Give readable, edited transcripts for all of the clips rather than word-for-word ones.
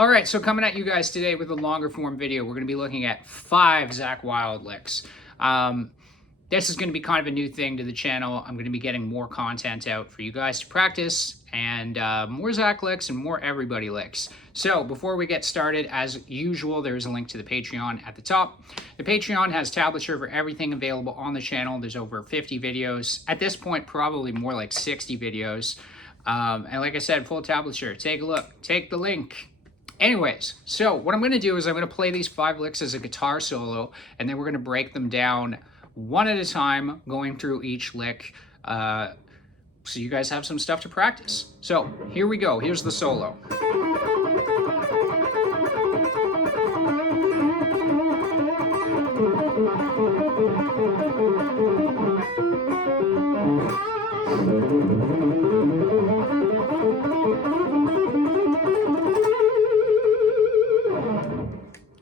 All right, so coming at you guys today with a longer form video, we're going to be looking at 5 Zakk Wylde licks. This is going to be kind of a new thing to the channel. I'm going to be getting more content out for you guys to practice, and more Zakk licks and more everybody licks. So before we get started, as usual, there's a link to the Patreon at the top. The Patreon has tablature for everything available on the channel. There's over 50 videos. At this point, probably more like 60 videos. And like I said, full tablature. Take a look. Take the link. Anyways, so what I'm going to do is I'm going to play these 5 licks as a guitar solo, and then we're going to break them down one at a time, going through each lick, so you guys have some stuff to practice. So here we go. Here's the solo.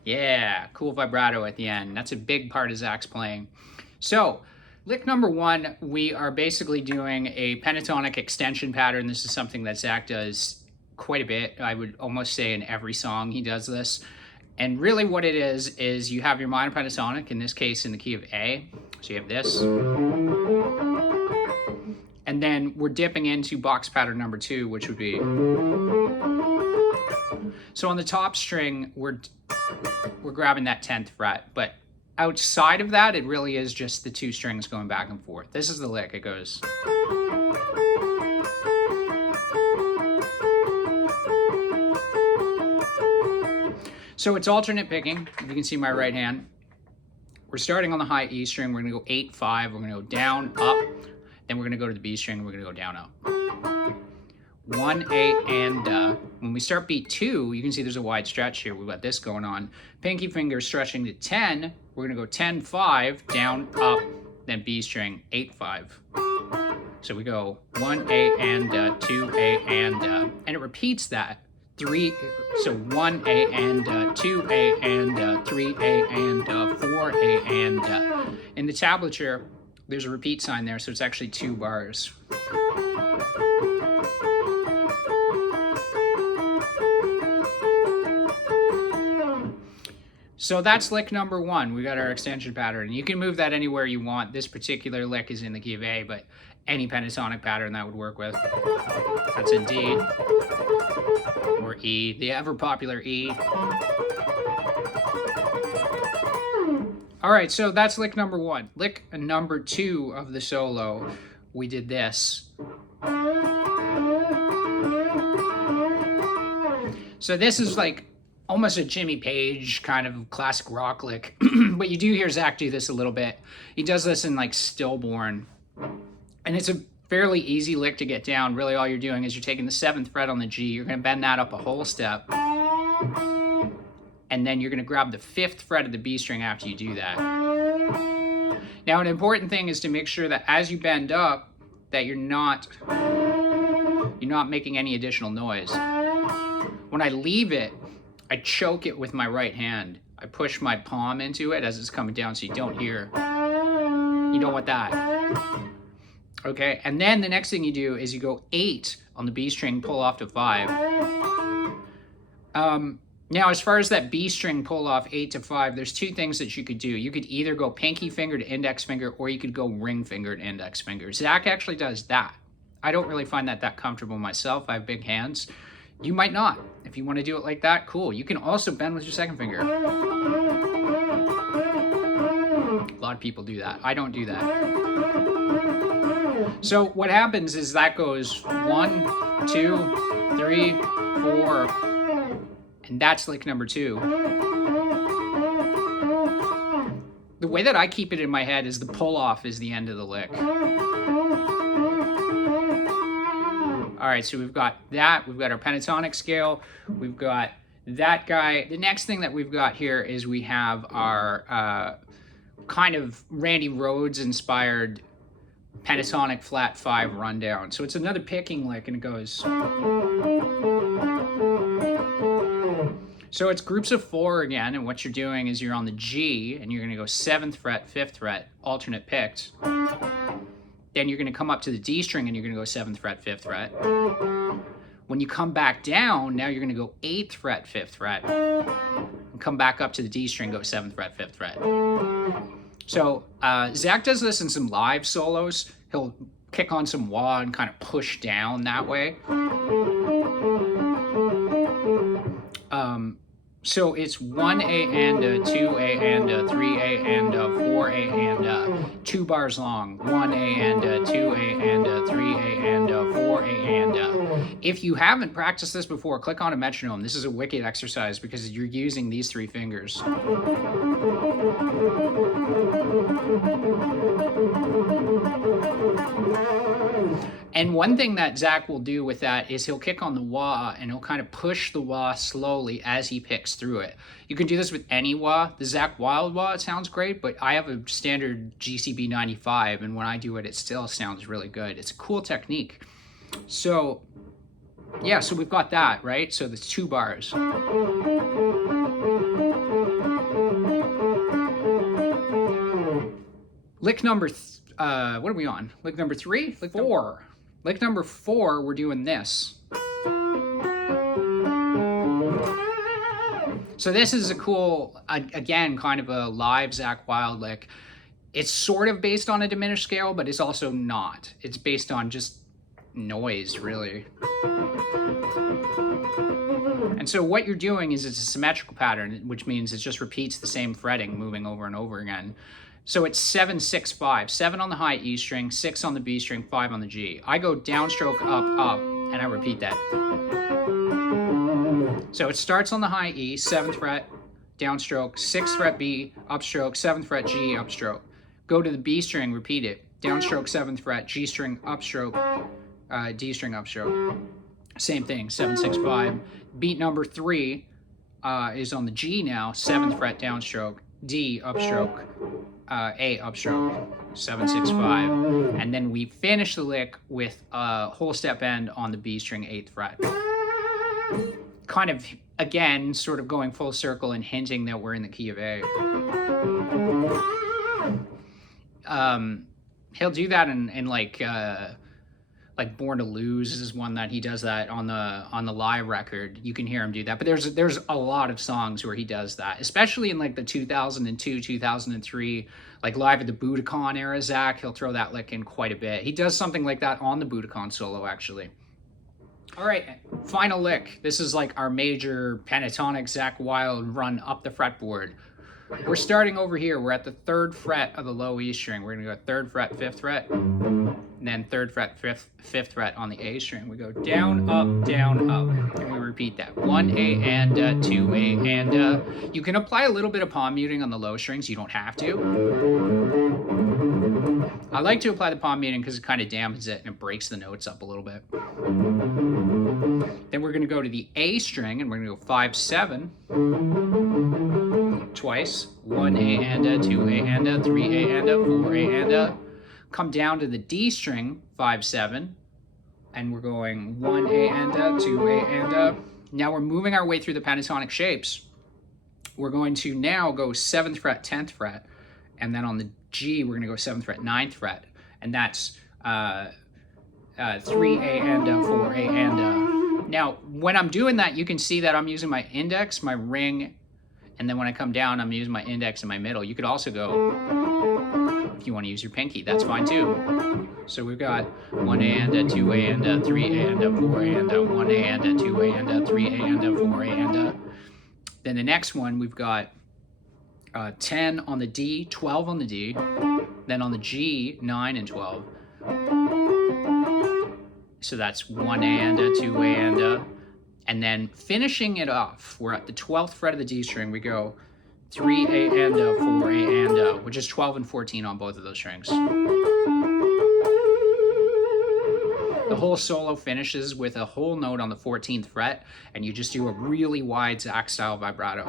Yeah, cool vibrato at the end. That's a big part of Zakk's playing. So, lick number 1, we are basically doing a pentatonic extension pattern. This is something that Zakk does quite a bit. I would almost say in every song he does this. And really what it is you have your minor pentatonic, in this case in the key of A. So you have this. And then we're dipping into box pattern number 2, which would be... So on the top string, we're grabbing that 10th fret, but outside of that, it really is just the 2 strings going back and forth. This is the lick. It goes... So it's alternate picking. You can see my right hand. We're starting on the high E string. We're going to go 8, 5. We're going to go down, up. Then we're going to go to the B string. We're going to go down, up. 1, 8, and when we start beat 2, you can see there's a wide stretch here. We've got this going on. Pinky finger stretching to 10. We're going to go 10, 5, down, up, then B string, 8, 5. So we go 1, 8, and 2, 8, and it repeats that. 3, so 1, 8, and 2, 8, and 3, 8, and 4, 8, and in the tablature, there's a repeat sign there, so it's actually 2 bars. So that's lick number 1. We got our extension pattern. You can move that anywhere you want. This particular lick is in the key of A, but any pentatonic pattern that would work with. That's a D or E, the ever popular E. All right, so that's lick number 1. Lick number 2 of the solo, we did this. So this is like almost a Jimmy Page kind of classic rock lick, but you do hear Zakk do this a little bit. He does this in like Stillborn, and it's a fairly easy lick to get down. Really all you're doing is you're taking the 7th fret on the G, you're gonna bend that up a whole step, and then you're gonna grab the 5th fret of the B string after you do that. Now an important thing is to make sure that as you bend up, that you're not making any additional noise. When I leave it, I choke it with my right hand. I push my palm into it as it's coming down so you don't hear. You don't want that. Okay, and then the next thing you do is you go 8 on the B string, pull off to 5. Now, as far as that B string pull off 8 to 5, there's 2 things that you could do. You could either go pinky finger to index finger, or you could go ring finger to index finger. Zakk actually does that. I don't really find that comfortable myself. I have big hands. You might not. If you want to do it like that, cool. You can also bend with your 2nd finger. A lot of people do that. I don't do that. So what happens is that goes 1, 2, 3, 4, and that's lick number 2. The way that I keep it in my head is the pull off is the end of the lick. All right, so we've got that. We've got our pentatonic scale. We've got that guy. The next thing that we've got here is we have our kind of Randy Rhoads inspired pentatonic flat 5 rundown. So it's another picking lick, and it goes. So it's groups of 4 again, and what you're doing is you're on the G, and you're going to go 7th fret, 5th fret, alternate picked. Then you're going to come up to the D string and you're going to go 7th fret, 5th fret. When you come back down, now you're going to go 8th fret, 5th fret, and come back up to the D string, go 7th fret, 5th fret. So Zakk does this in some live solos. He'll kick on some wah and kind of push down that way. So it's 1A and a, 2A and a, 3A and a, 4A and a, 2 bars long. 1A and a, 2A and a, 3A and a, 4A and a. If you haven't practiced this before, click on a metronome. This is a wicked exercise because you're using these 3 fingers. And one thing that Zakk will do with that is he'll kick on the wah and he'll kind of push the wah slowly as he picks through it. You can do this with any wah. The Zakk Wylde wah, it sounds great, but I have a standard GCB 95, and when I do it, it still sounds really good. It's a cool technique. So, yeah, so we've got that, right? So there's 2 bars. Lick number, what are we on? Lick number 3? Lick 4. Lick number 4, we're doing this. So this is a cool, again, kind of a live Zakk Wylde lick. It's sort of based on a diminished scale, but it's also not. It's based on just noise, really. And so what you're doing is it's a symmetrical pattern, which means it just repeats the same fretting, moving over and over again. So it's 7, 6, 5. 7 on the high E string, 6 on the B string, 5 on the G. I go downstroke, up, up, and I repeat that. So it starts on the high E, 7th fret, downstroke, 6th fret B, upstroke, 7th fret G, upstroke. Go to the B string, repeat it. Downstroke, 7th fret, G string, upstroke, D string, upstroke. Same thing, 7, 6, 5. Beat number 3 is on the G now, 7th fret, downstroke, D, upstroke, A, upstroke, 7, 6, 5. And then we finish the lick with a whole step bend on the B string, 8th fret. Kind of, again, sort of going full circle and hinting that we're in the key of A. He'll do that in like Born to Lose is one that he does that on the live record. You can hear him do that, but there's a lot of songs where he does that, especially in like the 2002, 2003, like live at the Budokan era. Zakk, he'll throw that lick in quite a bit. He does something like that on the Budokan solo, actually. All right, final lick. This is like our major pentatonic Zakk Wylde run up the fretboard. We're starting over here. We're at the 3rd fret of the low E string. We're gonna go 3rd fret, 5th fret, and then 3rd fret, 5th fret on the A string. We go down, up, and we repeat that. 1A and a, 2A and a. You can apply a little bit of palm muting on the low strings. You don't have to. I like to apply the palm muting because it kind of dampens it and it breaks the notes up a little bit. Then we're gonna go to the A string and we're gonna go 5, 7. Twice. 1A and a, 2A and a, 3A and a, 4A and a. Come down to the D string, 5, 7. And we're going 1A and a, 2A and a. Now we're moving our way through the pentatonic shapes. We're going to now go 7th fret, 10th fret. And then on the G, we're going to go 7th fret, 9th fret. And that's 3A and a, 4A and a. Now, when I'm doing that, you can see that I'm using my index, my ring, and then when I come down, I'm using my index and my middle. You could also go, if you want to use your pinky, that's fine too. So we've got 1A and a, 2A and a, 3A and a, 4A and a, 1A and a, 2A and a, 3A and a, 4A and a. Then the next one, we've got 10 on the D, 12 on the D, then on the G, 9 and 12. So that's 1A and a, 2A and a. And then finishing it off, we're at the 12th fret of the D string. We go 3A and a, 4A and a, which is 12 and 14 on both of those strings. The whole solo finishes with a whole note on the 14th fret, and you just do a really wide Zakk style vibrato.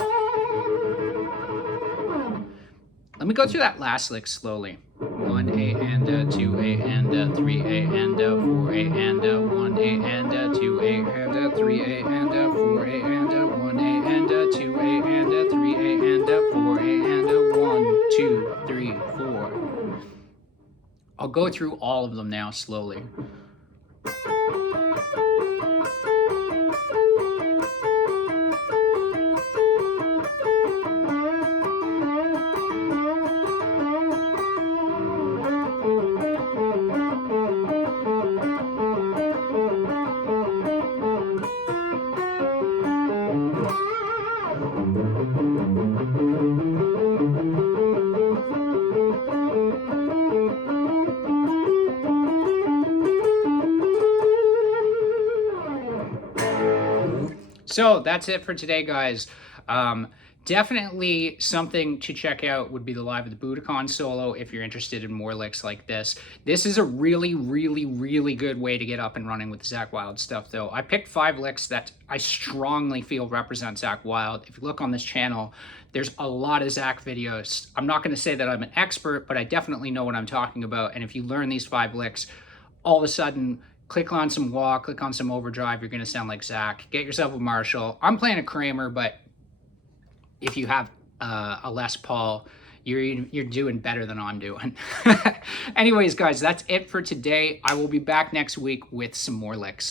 Let me go through that last lick slowly. 1A and a, 2A and a, 3A and a, 4A and a, 1A and a, 2A and a, 3A and a, 4A and a, 1A and a, 2A and a, 3A and a, 4A and a, 1, 2, 3, 4. I'll go through all of them now slowly. So that's it for today, guys. Definitely something to check out would be the Live at the Budokan solo if you're interested in more licks like this. This is a really, really, really good way to get up and running with the Zakk Wylde stuff, though. I picked 5 licks that I strongly feel represent Zakk Wylde. If you look on this channel, there's a lot of Zakk videos. I'm not going to say that I'm an expert, but I definitely know what I'm talking about. And if you learn these 5 licks, all of a sudden, click on some wah, click on some overdrive, you're going to sound like Zakk. Get yourself a Marshall. I'm playing a Kramer, but if you have a Les Paul, you're doing better than I'm doing. Anyways, guys, that's it for today. I will be back next week with some more licks.